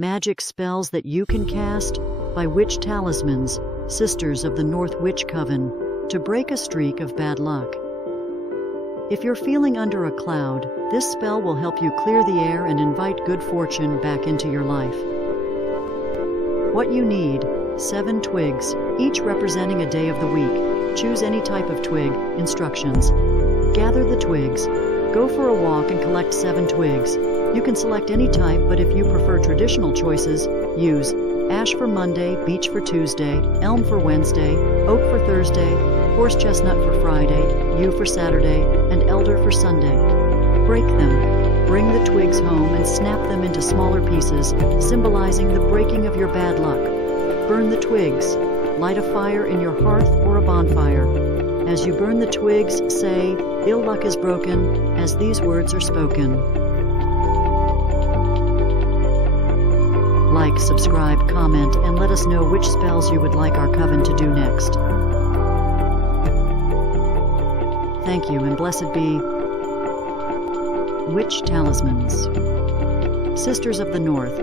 Magic spells that you can cast by Witchtalismans, Sisters of the North Witch Coven, to break a streak of bad luck. If you're feeling under a cloud, this spell will help you clear the air and invite good fortune back into your life. What you need: 7 twigs, each representing a day of the week. Choose any type of twig. Instructions: gather the twigs. Go for a walk and collect 7 twigs. You can select any type, but if you prefer traditional choices, use ash for Monday, beech for Tuesday, elm for Wednesday, oak for Thursday, horse chestnut for Friday, yew for Saturday, and elder for Sunday. Break them. Bring the twigs home and snap them into smaller pieces, symbolizing the breaking of your bad luck. Burn the twigs. Light a fire in your hearth or a bonfire. As you burn the twigs, say, "Ill luck is broken," as these words are spoken. Like, subscribe, comment, and let us know which spells you would like our coven to do next. Thank you, and blessed be Witchtalismans, Sisters of the North.